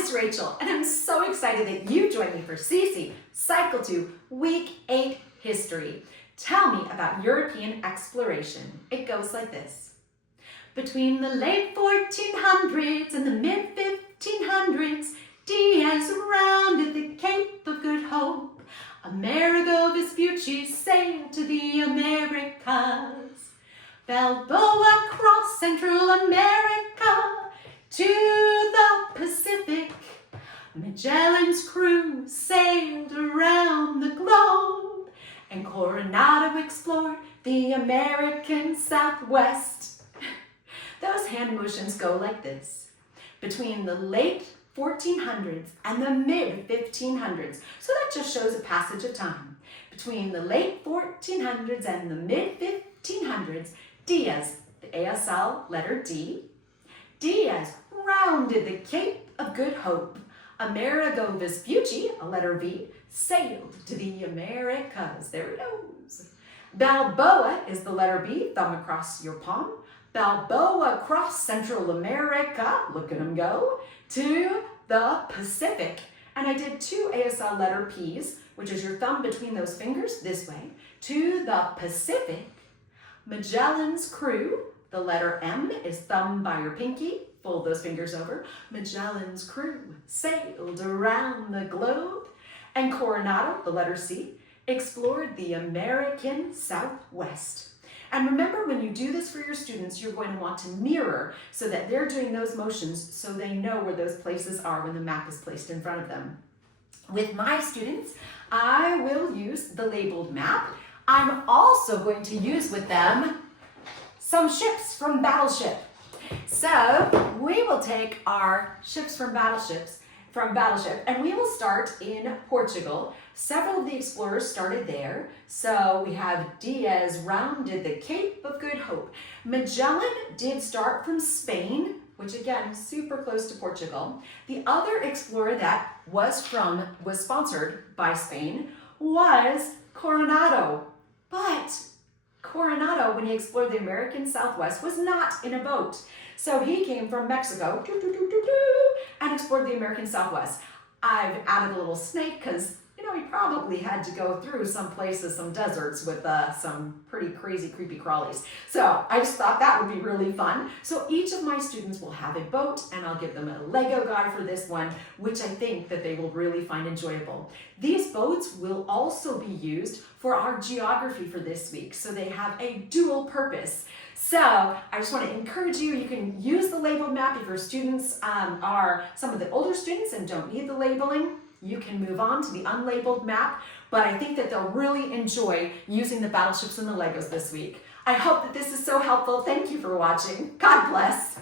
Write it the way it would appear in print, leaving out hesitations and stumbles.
Miss Rachel, and I'm so excited that you joined me for CC Cycle 2, Week 8 History. Tell me about European exploration. It goes like this. Between the late 1400s and the mid-1500s, Diaz rounded the Cape of Good Hope. Amerigo Vespucci sailed to the Americas. Balboa crossed Central America to the Pacific. Magellan's crew sailed around the globe, and Coronado explored the American Southwest. Those hand motions go like this. Between the late 1400s and the mid-1500s, so that just shows a passage of time. Between the late 1400s and the mid-1500s, Diaz, the ASL letter D, Diaz rounded the Cape of Good Hope. Amerigo Vespucci, a letter V, sailed to the Americas. There it goes. Balboa is the letter B, thumb across your palm. Balboa crossed Central America, look at him go, to the Pacific. And I did two ASL letter P's, which is your thumb between those fingers, this way, to the Pacific. Magellan's crew, the letter M is thumb by your pinky, fold those fingers over. Magellan's crew sailed around the globe. And Coronado, the letter C, explored the American Southwest. And remember, when you do this for your students, you're going to want to mirror so that they're doing those motions so they know where those places are when the map is placed in front of them. With my students, I will use the labeled map. I'm also going to use with them some ships from Battleship. So we will take our ships from Battleship, and we will start in Portugal. Several of the explorers started there. So we have Diaz rounded the Cape of Good Hope. Magellan did start from Spain, which again, super close to Portugal. The other explorer that was sponsored by Spain was Coronado. But Coronado, when he explored the American Southwest, was not in a boat. So he came from Mexico and explored the American Southwest. I've added a little snake because, he probably had to go through some places, some deserts with some pretty crazy, creepy crawlies. So I just thought that would be really fun. So each of my students will have a boat, and I'll give them a Lego guide for this one, which I think that they will really find enjoyable. These boats will also be used for our geography for this week, so they have a dual purpose. So I just want to encourage you, you can use the labeled map if your students are some of the older students and don't need the labeling. You can move on to the unlabeled map, but I think that they'll really enjoy using the battleships and the Legos this week. I hope that this is so helpful. Thank you for watching. God bless.